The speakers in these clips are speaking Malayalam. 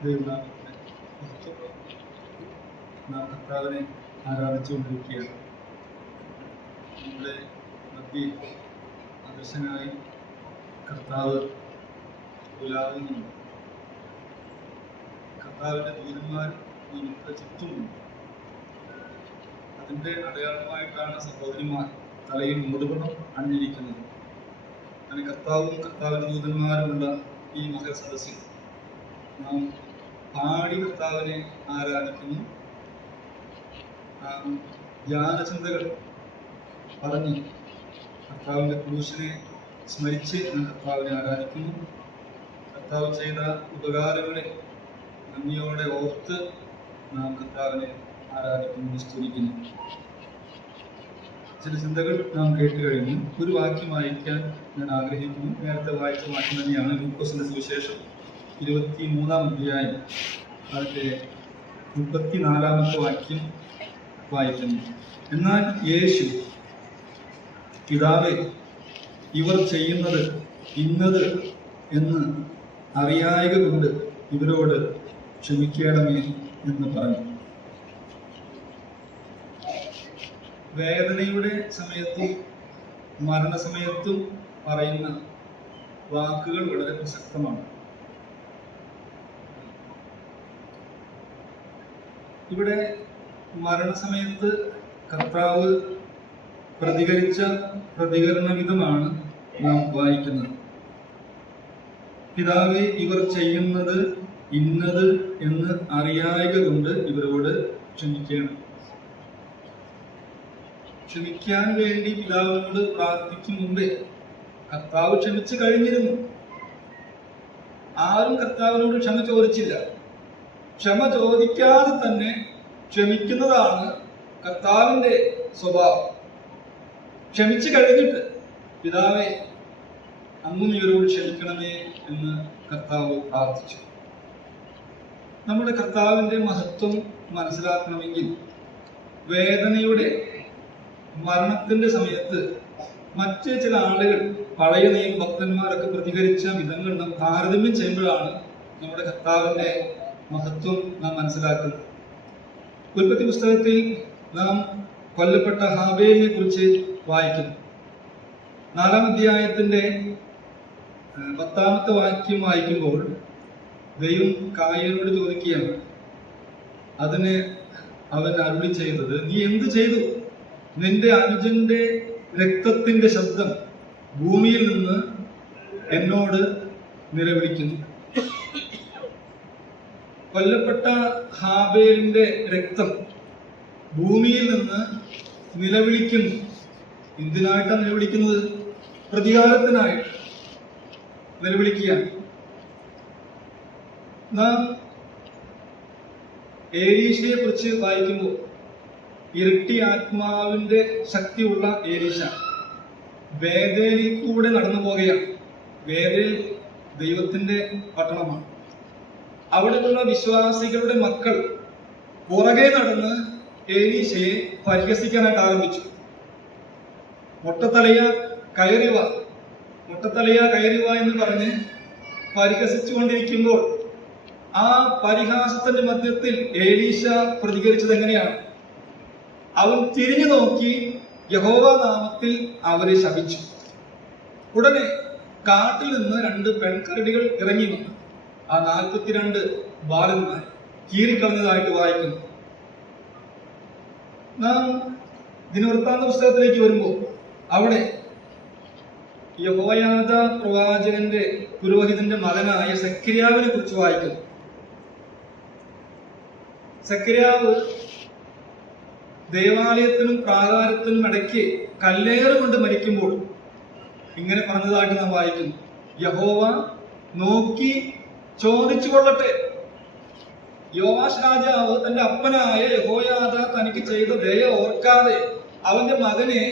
ദൈവനാമത്തെ നാം കർത്താവിനെ ആരാധിച്ചുകൊണ്ടിരിക്കുകയാണ്. നമ്മുടെ മധ്യ അദൃശ്യനായി കർത്താവ് ഉലാവുന്നുണ്ട്. കർത്താവിൻ്റെ ദൂതന്മാർ നമുക്ക് ചുറ്റുമുണ്ട്. അതിൻ്റെ അടയാളമായിട്ടാണ് സഹോദരിമാർ തലയിൽ മൂടുപടം അണിഞ്ഞിരിക്കുന്നത്. അങ്ങനെ കർത്താവും കർത്താവിൻ്റെ ദൂതന്മാരുമുള്ള ഈ മഹസദസ്സിൽ നാം പാടി കർത്താവിനെ ആരാധിക്കുന്നു. ധ്യാനചിന്തകൾ പറഞ്ഞ് കർത്താവിൻ്റെ ക്രൂശിനെ സ്മരിച്ച് നാം കർത്താവിനെ ആരാധിക്കുന്നു. കർത്താവ് ചെയ്ത ഉപകാരങ്ങളെ നന്ദിയോടെ ഓർത്ത് നാം കർത്താവിനെ ആരാധിക്കുന്നു, സ്തുതിക്കുന്നു. ചില ചിന്തകൾ നാം കേട്ട് കഴിഞ്ഞു. ഒരു വാക്യം വായിക്കാൻ ഞാൻ ആഗ്രഹിക്കുന്നു. നേരത്തെ വായിച്ച വാക്യം തന്നെയാണ് ലൂക്കോസിന്റെ സുവിശേഷം 23-ാം അധ്യായം അതിന്റെ 34-ാമത്തെ വാക്യം വായിക്കുന്നു. എന്നാൽ യേശു, പിതാവേ, ഇവർ ചെയ്യുന്നത് ഇന്നത് എന്ന് അറിയായക കൊണ്ട് ഇവരോട് ക്ഷമിക്കണമേ എന്ന് പറഞ്ഞു. വേദനയുടെ സമയത്തും മരണസമയത്തും പറയുന്ന വാക്കുകൾ വളരെ പ്രസക്തമാണ്. ഇവിടെ മരണസമയത്ത് കർത്താവ് പ്രതികരിച്ച പ്രതികരണ വിധമാണ് നാം വായിക്കുന്നത്. പിതാവേ, ഇവർ ചെയ്യുന്നത് ഇന്നത് എന്ന് അറിയായക കൊണ്ട് ഇവരോട് ക്ഷമിക്കണം. ക്ഷമിക്കാൻ വേണ്ടി പിതാവിനോട് പ്രാർത്ഥിക്കും മുമ്പേ കർത്താവ് ക്ഷമിച്ചു കഴിഞ്ഞിരുന്നു. ആരും കർത്താവിനോട് ക്ഷമ ചോദിച്ചില്ല. ക്ഷമ ചോദിക്കാതെ തന്നെ ക്ഷമിക്കുന്നതാണ് കർത്താവിന്റെ സ്വഭാവം. ക്ഷമിച്ചു കഴിഞ്ഞിട്ട് പിതാവേ, അങ്ങും ഇവരോട് ക്ഷമിക്കണമേ എന്ന് കർത്താവ് പ്രാർത്ഥിച്ചു. നമ്മുടെ കർത്താവിന്റെ മഹത്വം മനസ്സിലാക്കണമെങ്കിൽ വേദനയുടെ മരണത്തിന്റെ സമയത്ത് മറ്റ് ചില ആളുകൾ, പഴയ നിയമ ഭക്തന്മാരൊക്കെ പ്രതികരിച്ച വിധങ്ങൾ നാം താരതമ്യം ചെയ്യുമ്പോഴാണ് നമ്മുടെ കർത്താവിന്റെ മഹത്വം നാം മനസ്സിലാക്കുന്നത്. ഉൽപ്പത്തി പുസ്തകത്തിൽ നാം കൊല്ലപ്പെട്ട ഹാബേലിനെ കുറിച്ച് വായിക്കുന്നു. 4-ാം അധ്യായത്തിന്റെ 10-ാമത്തെ വാക്യം വായിക്കുമ്പോൾ ദൈവം കായനോട് ചോദിക്കുകയാണ്. അതിന് അവൻ അരുളി ചെയ്തത്, നീ എന്ത് ചെയ്തു? നിന്റെ അനുജന്റെ രക്തത്തിന്റെ ശബ്ദം ഭൂമിയിൽ നിന്ന് എന്നോട് നിലവിളിക്കുന്നു. കൊല്ലപ്പെട്ട ഹാബേലിന്റെ രക്തം ഭൂമിയിൽ നിന്ന് നിലവിളിക്കുന്നു. എന്തിനായിട്ടാണ് നിലവിളിക്കുന്നത്? പ്രതികാരത്തിനായിട്ട് നിലവിളിക്കുകയാണ്. നാം ഏലീശയെ കുറിച്ച് വായിക്കുമ്പോൾ ഇരട്ടി ആത്മാവിന്റെ ശക്തിയുള്ള ഏലീശ ബേഥേലിൽ കൂടെ നടന്നു പോകുകയാണ്. ബേഥേൽ ദൈവത്തിന്റെ പട്ടണമാണ്. അവിടെയുള്ള വിശ്വാസികളുടെ മക്കൾ പുറകെ നടന്ന് ഏലീശയെ പരിഹസിക്കാനായിട്ട് ആരംഭിച്ചു. മൊട്ടത്തലയ കയറിവ, മൊട്ടത്തലയ കയറിവ എന്ന് പറഞ്ഞ് പരിഹസിച്ചുകൊണ്ടിരിക്കുമ്പോൾ ആ പരിഹാസത്തിന്റെ മധ്യത്തിൽ ഏലീശ പ്രതികരിച്ചത് എങ്ങനെയാണ്? അവൻ തിരിഞ്ഞു നോക്കി യഹോവ നാമത്തിൽ അവരെ ശപിച്ചു. ഉടനെ കാട്ടിൽ നിന്ന് 2 പെൺകരടികൾ ഇറങ്ങി വന്നു ആ 42 ബാലന്മാർ കീറിക്കളഞ്ഞതായിട്ട് വായിക്കുന്നു. നാം ദിനവൃത്താന്ത പുസ്തകത്തിലേക്ക് വരുമ്പോൾ അവിടെ യഹോയാദ പ്രവാചകന്റെ പുരോഹിതന്റെ മകനായ സെക്കരിയാവിനെ കുറിച്ച് വായിക്കുന്നു. സെക്കരിയാവ് ദേവാലയത്തിനും പ്രാകാരത്തിനും ഇടയ്ക്ക് കല്ലേറ് കൊണ്ട് മരിക്കുമ്പോൾ ഇങ്ങനെ പറഞ്ഞതായിട്ട് നാം വായിക്കുന്നു. യഹോവ നോക്കി ചോദിച്ചു കൊള്ളട്ടെ. യോവാശ് രാജാവ് തന്റെ അപ്പനായ യഹോയാദ തനിക്ക് ചെയ്ത ദയ ഓർക്കാതെ അവന്റെ മകനെ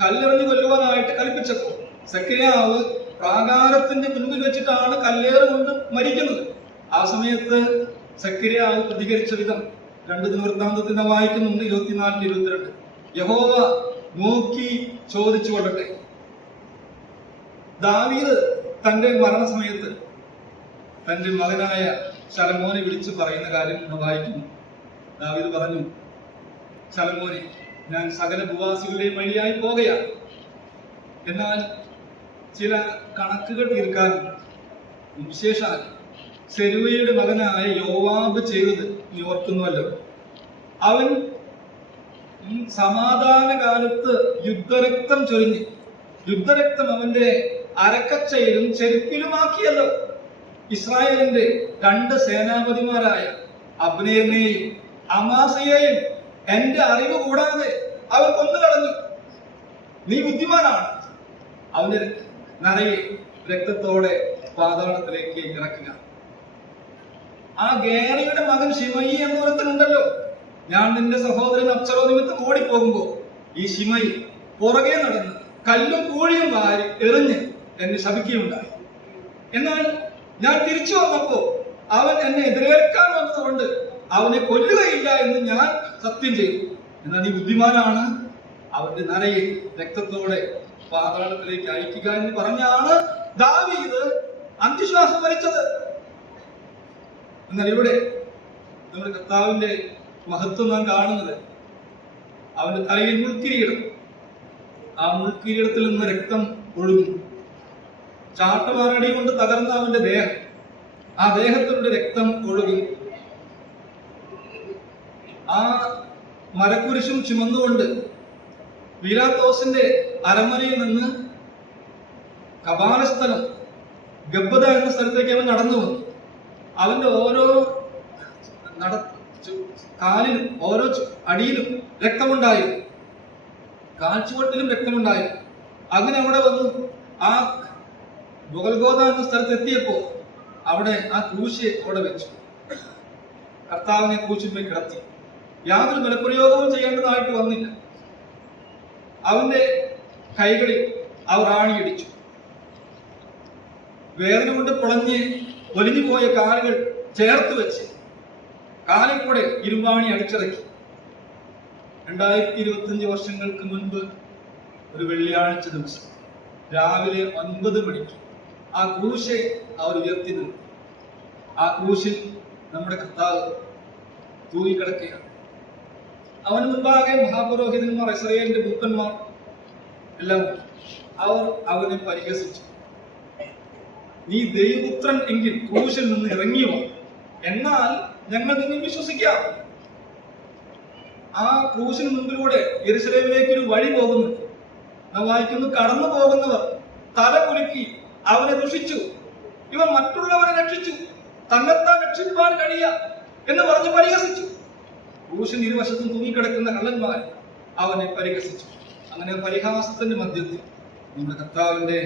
കല്ലെറിഞ്ഞു കൊല്ലുവാനായിട്ട് കൽപ്പിച്ചപ്പോൾ സെക്കരിയാവ് പ്രാകാരത്തിന്റെ മുൻപിൽ വെച്ചിട്ടാണ് കല്ലേറ് കൊണ്ട് മരിക്കുന്നത്. ആ സമയത്ത് സെക്കരിയാവ് പ്രതികരിച്ച വിധം 2 ദിനവൃത്താന്തത്തിൽ വായിക്കുന്നുണ്ട്. 24-22 യഹോവ നോക്കി ചോദിച്ചു കൊള്ളട്ടെ. ദാവീദ് തന്റെ മരണസമയത്ത് തന്റെ മകനായ ശലോമോനെ വിളിച്ച് പറയുന്ന കാര്യം നമ്മൾ വായിക്കുന്നു. ദാവീദ് പറഞ്ഞു, ശലോമോനെ, ഞാൻ സകല ഭൂവാസികളുടെയും വഴിയായി പോകുകയാണ്. എന്നാൽ ചില കണക്കുകൾ തീർക്കാൻ വിശേഷാൽ സെരൂയയുടെ മകനായ യോവാബ് ചെയ്തത് നീ ഓർക്കുന്നുവല്ലോ. അവൻ സമാധാന കാലത്ത് യുദ്ധരക്തം ചൊരിഞ്ഞ് യുദ്ധരക്തം അവന്റെ അരക്കച്ചയിലും ചെരുപ്പിലുമാക്കിയല്ലോ. ഇസ്രായേലിന്റെ 2 സേനാപതിമാരായ അബ്നേരിനെയും അമാസയെയും എന്റെ അറിവ് കൂടാതെ അവൻ കൊന്നുകളഞ്ഞു. നീ ബുദ്ധിമാനാണ്. അവന്റെ നരയെ രക്തത്തോടെ പാതാളത്തിലേക്ക് ഇറക്കുക. ആ ഗേറിയുടെ മകൻ ശിമയി എന്നൊരുത്തനുണ്ടല്ലോ, ഞാൻ നിന്റെ സഹോദരൻ അബ്സലോ നിമിത്തം ഓടിപ്പോകുമ്പോ ഈ ശിമയി പുറകെ നടന്ന് കല്ലും പൂഴിയും വാരി എറിഞ്ഞ് എന്നെ ശപിക്കുകയുണ്ടായി. എന്നാൽ ഞാൻ തിരിച്ചു വന്നപ്പോ അവൻ എന്നെ എതിരേൽക്കാൻ വന്നതുകൊണ്ട് അവനെ കൊല്ലുകയില്ല എന്ന് ഞാൻ സത്യം ചെയ്തു. എന്നാൽ നീ ബുദ്ധിമാനാണ്. അവന്റെ നരയെ രക്തത്തോടെ പാതാളത്തിലേക്ക് അയക്കുക എന്ന് പറഞ്ഞാണ് ദാവീദ് അന്ത്യശ്വാസം വലിച്ചത്. എന്നാൽ ഇവിടെ നമ്മുടെ കർത്താവിന്റെ മഹത്വം നാം കാണുന്നത് അവന്റെ തലയിൽ മുൾക്കിരീടം. ആ മുൾക്കിരീടത്തിൽ നിന്ന് രക്തം ഒഴുകുന്നു. ചാട്ടവാറടി കൊണ്ട് തകർന്ന അവന്റെ ദേഹം, ആ ദേഹത്തിലൂടെ രക്തം ഒഴുകി. ആ മരക്കുരിശും ചുമന്നുകൊണ്ട് പീലാത്തോസിന്റെ അരമനയിൽ നിന്ന് കപാലസ്ഥലം ഗബ്ബത എന്ന സ്ഥലത്തേക്ക് അവൻ നടന്നു വന്നു. അവന്റെ ഓരോ കാലിലും ഓരോ അടിയിലും രക്തമുണ്ടായി, കാൽച്ചുവട്ടിലും രക്തമുണ്ടായി. അങ്ങനെ അവിടെ വന്നു ആ ഗൊൽഗോഥ എന്ന സ്ഥലത്ത് എത്തിയപ്പോ അവിടെ ആ ക്രൂശ് അവിടെ വെച്ചു. കർത്താവിനെ ക്രൂശിന്മേൽ കിടത്തി. യാതൊരു ബലപ്രയോഗവും ചെയ്യേണ്ടതായിട്ട് വന്നില്ല. അവന്റെ കൈകളിൽ അവർ ആണിയടിച്ചു. വേദന കൊണ്ട് പൊളഞ്ഞ് ഒലിഞ്ഞു പോയ കാലുകൾ ചേർത്ത് വെച്ച് കാലിൽ കൂടെ ഇരുമ്പാണി അടിച്ചിറക്കി. 2025 വർഷങ്ങൾക്ക് മുൻപ് ഒരു വെള്ളിയാഴ്ച ദിവസം രാവിലെ 9 മണിക്ക് ആ ക്രൂശെ അവർ ഉയർത്തി നിർത്തി. ആ ക്രൂശിൽ നമ്മുടെ കർത്താവ് തൂങ്ങിക്കിടക്കുകയാണ്. അവന് മുൻപാകെ മഹാപുരോഹിതന്മാർ, ഇസ്രായേലിന്റെ മൂപ്പന്മാർ എല്ലാം അവർ അവനെ പരിഹസിച്ചു. നീ ദൈവപുത്രൻ എങ്കിൽ ക്രൂശിൽ നിന്ന് ഇറങ്ങി വാ, എന്നാൽ ഞങ്ങൾ നിന്നെ വിശ്വസിക്കാം. ആ ക്രൂശിന് മുൻപിലൂടെ യെരൂശലേമിലേക്ക് ഒരു വഴി പോകുന്നു. നാം വായിക്കുന്നു, കടന്നു പോകുന്നവർ തല കുലുക്കി അവനെ ദുഷിച്ചു. ഇവർ മറ്റുള്ളവരെ രക്ഷിച്ചു, തന്നെത്താൻ രക്ഷിക്കാൻ കഴിയ എന്ന് പറഞ്ഞ് പരിഹസിച്ചു. ക്രൂശിന് ഇരുവശത്തും തൂങ്ങിക്കിടക്കുന്ന കള്ളന്മാർ അവനെ പരിഹസിച്ചു. അങ്ങനെ പരിഹാസത്തിന്റെ മധ്യത്തിൽ നമ്മുടെ കർത്താവിന്റെ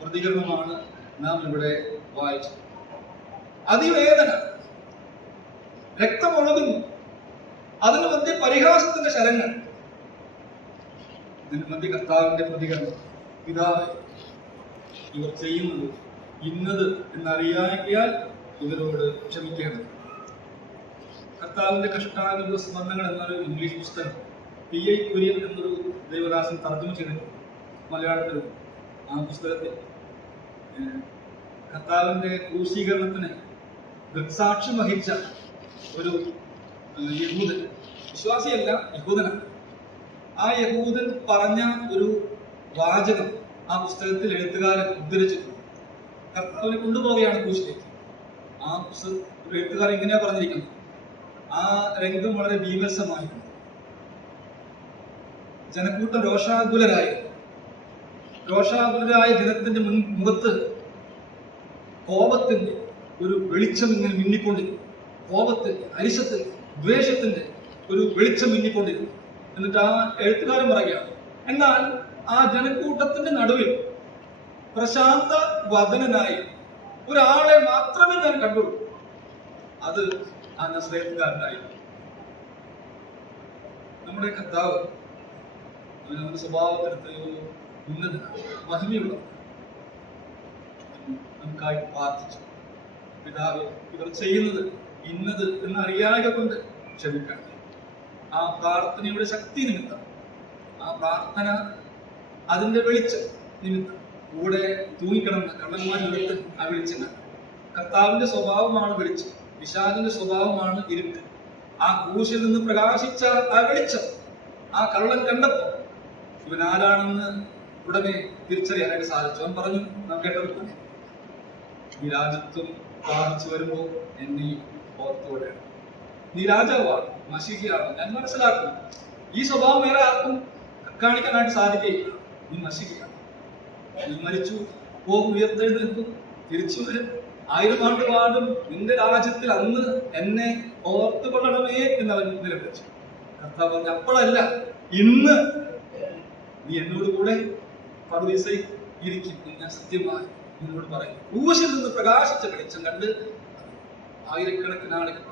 പ്രതികരണമാണ് നാം ഇവിടെ വായിച്ചത്. അതിവേദന, രക്തമൊഴുകുന്നു, അതിന് മധ്യ പരിഹാസത്തിന്റെ ശരങ്ങൾ. ഇതിന് മധ്യ കർത്താവിന്റെ പ്രതികരണം, പിതാവേ, ഇവർ ചെയ്യുന്നത് ഇന്നത് എന്നറിയാക്കിയാൽ ഇവരോട് ക്ഷമിക്കണം. കർത്താവിന്റെ കഷ്ടാനുഭവ സ്മരണകൾ എന്നൊരു ഇംഗ്ലീഷ് പുസ്തകം P.I. കുര്യൻ എന്നൊരു ദൈവദാസൻ തർജ്ജമ ചെയ്തിട്ടുണ്ട് മലയാളത്തിലും. ആ പുസ്തകത്തിൽ കർത്താവിന്റെ ക്രൂശീകരണത്തിന് ദൃക്സാക്ഷ്യം വഹിച്ച ഒരു യഹൂദൻ, വിശ്വാസിയല്ല, യഹൂദനാണ്. ആ യഹൂദൻ പറഞ്ഞ ഒരു വാചകം ആ പുസ്തകത്തിൽ എഴുത്തുകാരൻ ഉദ്ധരിച്ചിട്ടുണ്ട്. കർത്താവിനെ കൊണ്ടുപോവുകയാണ് ക്രൂശിലേക്ക്. ആ എഴുത്തുകാരൻ ഇങ്ങനെയാ പറഞ്ഞിരിക്കുന്നത്. ആ രംഗം വളരെ ഭീഭത്സമായിരുന്നു. ജനക്കൂട്ടം രോഷാകുലരായ ജനത്തിന്റെ മുഖത്ത് കോപത്തിന്റെ ഒരു വെളിച്ചം ഇങ്ങനെ മിന്നിക്കൊണ്ടിരുന്നു. കോപത്തിന്റെ, അരിശത്തിന്റെ, ദ്വേഷത്തിന്റെ ഒരു വെളിച്ചം മിന്നിക്കൊണ്ടിരുന്നു. എന്നിട്ട് ആ എഴുത്തുകാരൻ പറയുകയാണ്, എന്നാൽ ആ ജനക്കൂട്ടത്തിന്റെ നടുവിൽ പ്രശാന്ത വദനനായി ഒരാളെ മാത്രമേ ഞാൻ കണ്ടുള്ളൂ. അത് ആ നസ്രയത്തുകാരനായി. നമ്മുടെ കർത്താവ് അവന്റെ സ്വഭാവത്തിനടുത്ത് ഉന്നത മഹിമയുള്ള നമുക്കായി പ്രാർത്ഥിച്ചു. പിതാവേ, ഇവർ ചെയ്യുന്നത് ഇന്നത് എന്നറിയാതെ കൊണ്ട് ക്ഷമിക്കണം. ആ പ്രാർത്ഥനയുടെ ശക്തി നിമിത്തം, ആ പ്രാർത്ഥന അതിന്റെ വെളിച്ചം നിമിത്തം കൂടെ തൂങ്ങിക്കിടന്ന കള്ളന്മാരുടെ ആ വെളിച്ചം. കർത്താവിന്റെ സ്വഭാവമാണ് വെളിച്ചം. പിശാചിന്റെ സ്വഭാവമാണ് ഇരുട്ട്. ആ ക്രൂശിൽ നിന്ന് പ്രകാശിച്ച ആ വെളിച്ചം ആ കള്ളൻ കണ്ടപ്പോ ഇവൻ ആരാണെന്ന് ഉടനെ തിരിച്ചറിയാനായിട്ട് സാധിച്ചു. അവൻ പറഞ്ഞു, നാം കേട്ടത്, ഈ രാജ്യത്വം പ്രാപിച്ചു വരുമ്പോ എന്നെ ഓർത്തോടെയാണ്. നീ രാജാവാണ്, മശിഹയാണ്. ഞാൻ മനസ്സിലാക്കുന്നു ഈ സ്വഭാവം വേറെ ആർക്കും കാണിക്കാനായിട്ട് സാധിക്കുകയില്ല. നീ മശിഹയാണ്, നീ മരിച്ചു പോകും, ഉയർത്തെഴുന്നേൽക്കും, തിരിച്ചു വരും, 1000 ആണ്ട് വാഴും, നിന്റെ രാജ്യത്തിൽ അന്ന് എന്നെ ഓർത്തുകൊള്ളണമേ എന്നവൻ നിലവിളിച്ചു. കർത്താവ് പറഞ്ഞു, അപ്പോഴല്ല, ഇന്ന് നീ എന്നോട് കൂടെ പറുദീസയിൽ ഇരിക്കും. ഞാൻ സത്യമായി നിന്നോട് പറയും. ക്രൂശിൽ നിന്ന് പ്രകാശിച്ച വെളിച്ചം കണ്ട് ആയിരക്കണക്കിന് ആളുകൾ,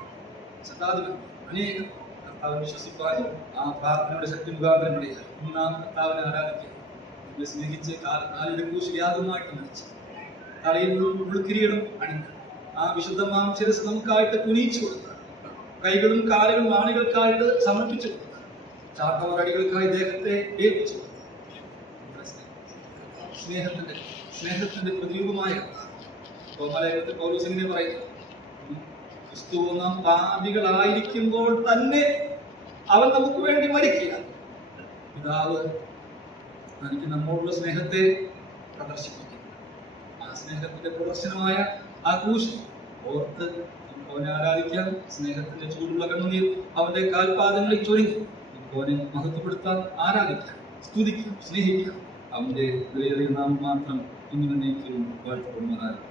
ശതാധിപൻ, അനേകം കർത്താവിനെ വിശ്വസിപ്പാനും ആ പ്രാർത്ഥനയുടെ ശക്തി മുഖാന്തരം കഴിയാൻ നാം കർത്താവിനെ ആരാധിക്കുക. സ്നേഹിച്ച് കാലിയുടെ ക്രൂശിൽ യാതൊന്നുമായിട്ട് മരിച്ചു, തലയിൽ ഉൾക്കിരീടം അണിഞ്ഞ് ആ വിശുദ്ധമാം ശിരസ് നമുക്കായിട്ട് കുനിച്ചു കൊടുത്ത, കൈകളും കാലുകളും ആണികൾക്കായിട്ട് സമർപ്പിച്ചു കൊടുത്ത, ചാട്ടവറടികൾക്കായി ദേഹത്തെ ഏൽപ്പിച്ചു കൊടുത്ത സ്നേഹത്തിന്റെ പ്രതിരൂപമായ റോമാലേഖനത്തിൽ പൗലോസ് ഇങ്ങനെ പറയുന്നു, ക്രിസ്തു നാം പാപികളായിരിക്കുമ്പോൾ തന്നെ അവൻ നമുക്ക് വേണ്ടി മരിക്കുക. പിതാവ് തനിക്ക് നമ്മോടുള്ള സ്നേഹത്തെ പ്രദർശിപ്പിക്കും. ആ സ്നേഹത്തിന്റെ പ്രദർശനമായ ആ ക്രൂശ് ഓർത്ത് അവനെ ആരാധിക്കാൻ, സ്നേഹത്തിന്റെ ചൂടുള്ള കണ്ണുനീർ അവന്റെ കാൽപാദങ്ങളിൽ ചൊരിഞ്ഞ് അവനെ മഹത്വപ്പെടുത്താൻ, ആരാധിക്കാൻ, സ്തുതിക്കാം, സ്നേഹിക്കാം. അവന്റെ വിലയേറിയ നാമം മാത്രം ഇനി എന്നേക്കും വാഴ്ത്തപ്പെടുമാറാകട്ടെ.